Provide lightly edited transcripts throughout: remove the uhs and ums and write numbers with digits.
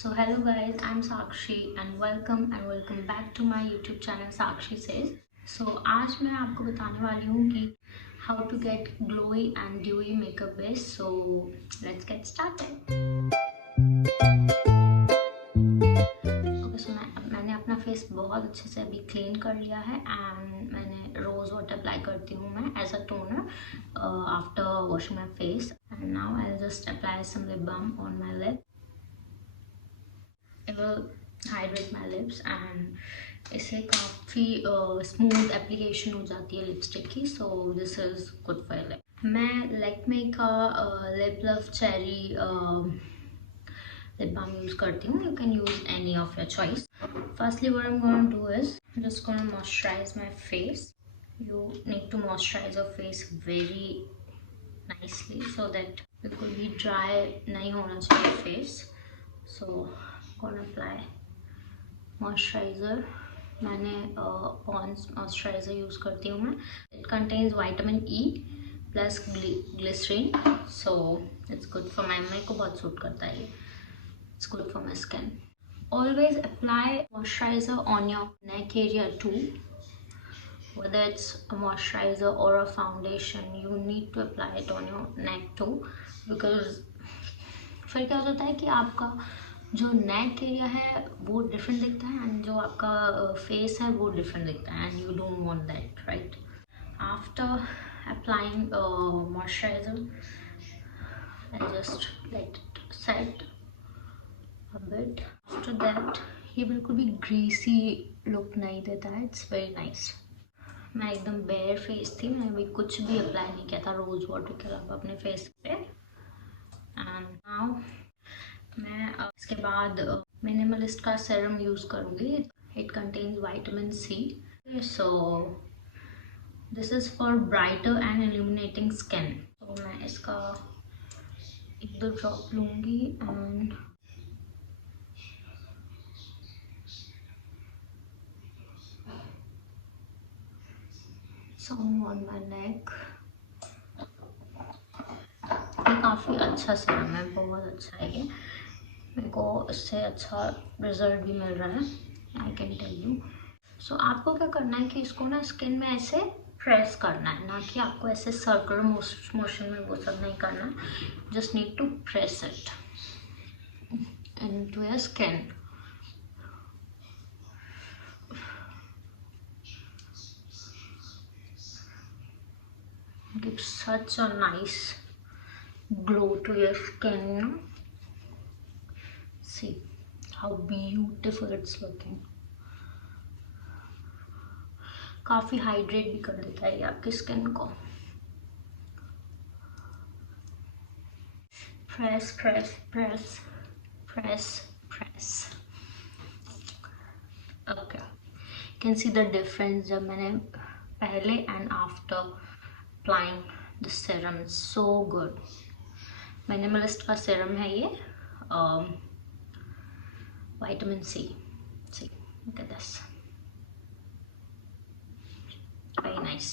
So hello guys, I'm Sakshi and welcome back to my YouTube channel Sakshi Says. So आज मैं आपको बताने वाली हूँ कि how to get glowy and dewy makeup base. So let's get started. Okay, so मैंने अपना फेस बहुत अच्छे से अभी क्लीन कर लिया है एंड मैंने रोज वाटर अप्लाई करती हूँ मैं as a toner after washing my face and now I just apply some lip balm on my lip. It will hydrate my lips and इससे काफ़ी स्मूथ एप्लीकेशन हो जाती है लिपस्टिक की. सो this is good for lip. मैं लैक्मे का lip love cherry lip balm use करती हूँ. You can use any of your choice. Firstly, what I'm going to do is I'm just going to moisturize my face. You need to moisturize your face very nicely so that बिल्कुल भी dry नहीं होना चाहिए face. So gonna apply moisturizer. मैंने Pond's moisturizer use करती हूँ मैं. It contains vitamin E plus glycerin. So it's good for मेरे को बहुत सूट करता है ये. It's good for my skin. Always apply moisturizer on your neck area too. whether it's a moisturizer or a foundation, you need to apply it on your neck too, because फिर क्या होता है कि आपका जो नेक एरिया है वो डिफरेंट दिखता है एंड जो आपका फेस है वो डिफरेंट दिखता है and you don't want that, right. After applying moisturiser I just let it set a bit. After that ये बिल्कुल भी ग्रीसी लुक नहीं देता है. It's very nice. मैं एकदम बेयर फेस थी, मैंने अभी कुछ भी अप्लाई नहीं किया था रोज़ वाटर के अलावा अपने फेस पे. एंड नाउ मैं इसके बाद मिनिमलिस्ट का सेरम यूज़ करूँगी. It contains vitamin C. So this is for brighter and illuminating skin. तो मैं इसका 1-2 ड्रॉप लूँगी and some on my neck. ये काफ़ी अच्छा सीरम है, बहुत अच्छा है ये. मेरे को इससे अच्छा रिजल्ट भी मिल रहा है, आई कैन टेल यू. सो आपको क्या करना है कि इसको ना स्किन में ऐसे प्रेस करना है, ना कि आपको ऐसे सर्कुलर मोशन में वो सब नहीं करना है. Just need to press it into your skin. Gives such a nice glow to your skin. See how beautiful it's looking. काफ़ी हाइड्रेट भी कर देता है ये आपकी स्किन को. Press press press press press. Okay, you can see the difference जब मैंने पहले and after applying the serum. It's so good. Minimalist का serum है ये, vitamin C. See, look at this. Very nice.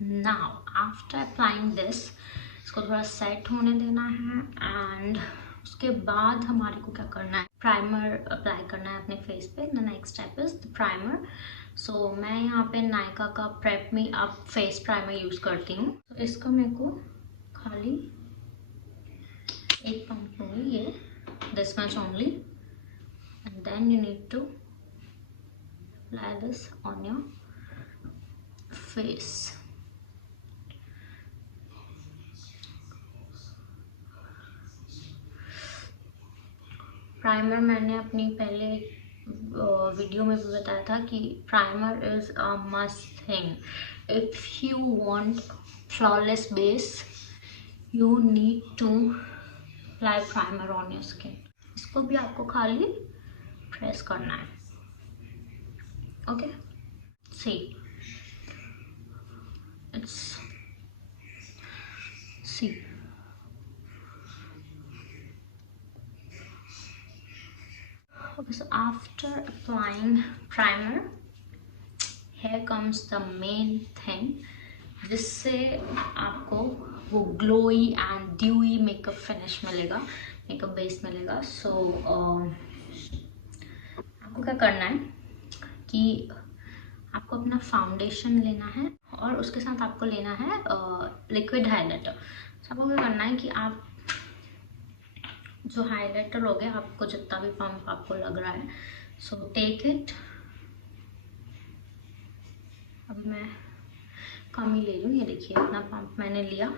Now after applying this, इसको थोड़ा सेट होने देना है एंड उसके बाद हमारे को क्या करना है, प्राइमर अप्लाई करना है अपने फेस पे. The next step is the primer. So मैं यहाँ पे नायका का prep me up face primer use करती हूँ. तो इसका मेरे को खाली 1 पंप लूँगी, ये this much only, and then you need to apply this on your face. Primer मैंने अपनी पहले वीडियो में भी बताया था कि primer is a must thing. If you want flawless base you need to apply primer on your skin. इसको भी आपको खाली प्रेस करना है. Okay, see it's see. Okay, so after applying primer, here comes the main thing जिससे आपको वो glowy and dewy makeup finish मिलेगा. मेकअप बेस मिलेगा। सो आपको क्या करना है कि आपको अपना फाउंडेशन लेना है और उसके साथ आपको लेना है लिक्विड हाइलाइटर। तो आपको क्या करना है कि आप जो हाइलाइटर लोगे, आपको जितना भी पंप आपको लग रहा है, सो टेक इट। अब मैं कम ही ले लूँ, ये देखिए इतना पंप मैंने लिया।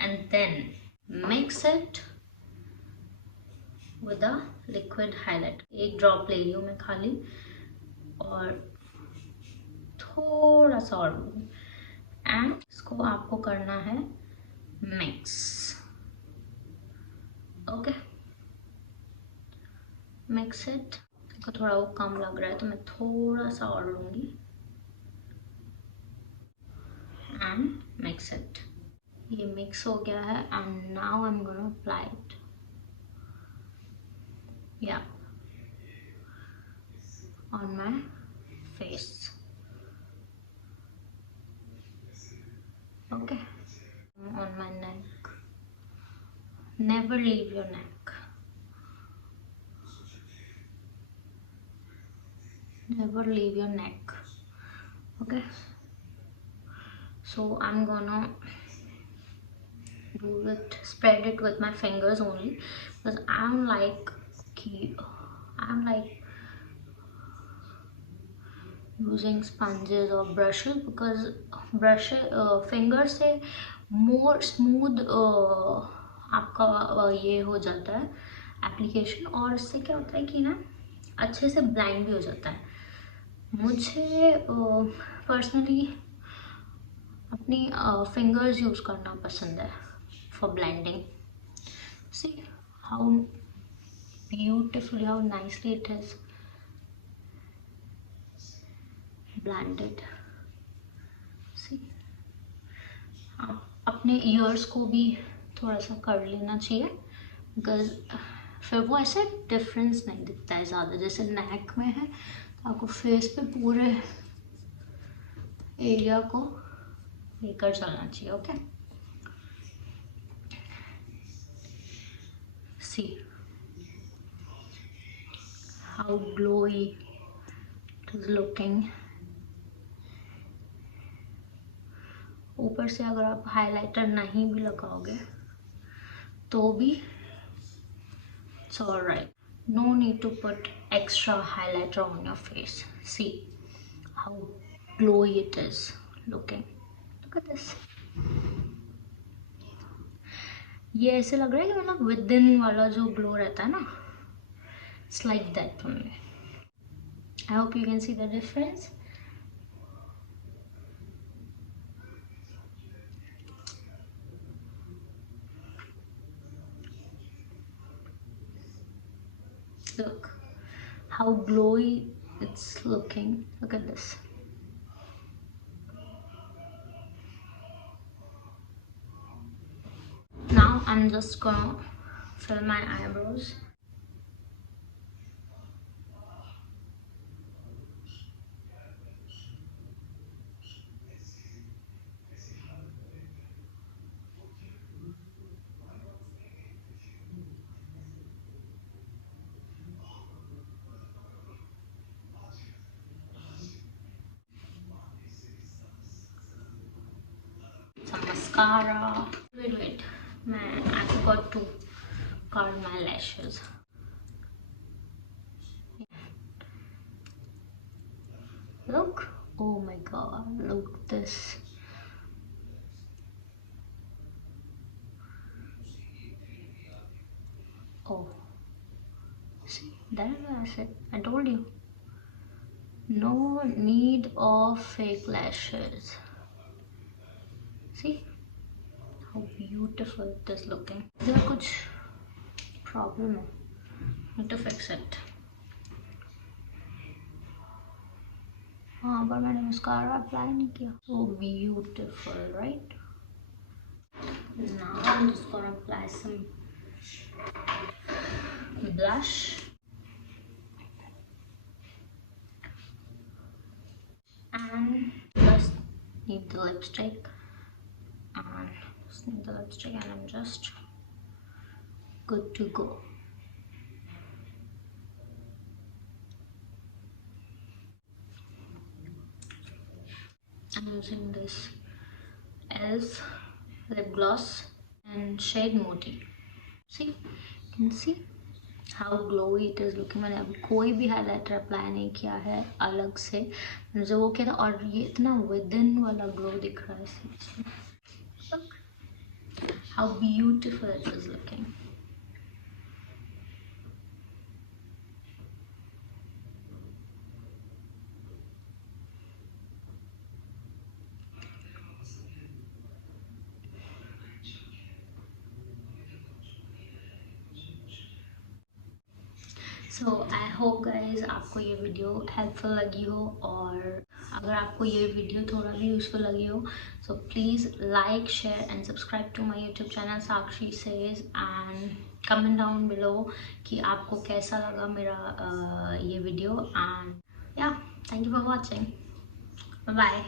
And then mix it with a liquid highlighter. एक ड्रॉप ले रही हूँ मैं खाली, और थोड़ा सा और एंड इसको आपको करना है मिक्स। Okay, mix it. को थोड़ा वो कम लग रहा है तो मैं थोड़ा सा और लूँगी एंड मिक्स इट। ये मिक्स हो गया है and now I am gonna apply it. या on my face. Okay, on my neck. Never leave your neck. Never leave your neck. Okay, so I'm gonna do it, spread it with my fingers only, because I'm like using sponges or brushes, because brush finger से more smooth आपका ये हो जाता है एप्लीकेशन, और इससे क्या होता है कि ना अच्छे से ब्लेंड भी हो जाता है। मुझे पर्सनली अपनी फिंगर्स यूज़ करना पसंद है for blending. See how beautifully, how nicely it is blended. See आप अपने ईयर्स को भी थोड़ा सा कर लेना चाहिए, बिकॉज फिर वो ऐसे डिफरेंस नहीं दिखता है ज़्यादा। जैसे नेक में है तो आपको फेस पे पूरे एरिया को लेकर चलना चाहिए। Okay, see how glowy it is looking. ऊपर से अगर आप हाइलाइटर नहीं भी लगाओगे तो भी it's alright. No need to put extra highlighter on your face. See how glowy it is looking. Look at this. ये ऐसे लग रहा है कि मतलब विदिन वाला जो ग्लो रहता है ना, it's like that for me. I hope you can see the difference. Look how glowy it's looking. Look at this. Now I'm just gonna fill my eyebrows. Some mascara. Wait. I forgot to curl my lashes. Look. Oh my god. Look this. Oh. See, that is what I said. I told you. No need of fake lashes. See how beautiful it is looking. There कुछ problem है. Need to fix it. हाँ, पर मैंने mascara apply नहीं किया. So beautiful, right? Now I'm just gonna apply some blush. And just need the lipstick, and I'm just good to go. I'm using this Elf lip gloss and shade Moti. See, you can see how glowy it is looking. मैंने अभी कोई भी highlighter apply नहीं किया है अलग से, मुझे वो क्या था, और ये इतना विदिन वाला ग्लो दिख रहा है इसमें. Look how beautiful it is looking. So I hope guys आपको ये वीडियो हेल्पफुल लगी हो, और अगर आपको ये वीडियो थोड़ा भी यूज़फुल लगी हो so please like, share and subscribe to my YouTube channel Sakshi says, and comment down below कि आपको कैसा लगा मेरा ये video. And yeah, thank you for watching. Bye.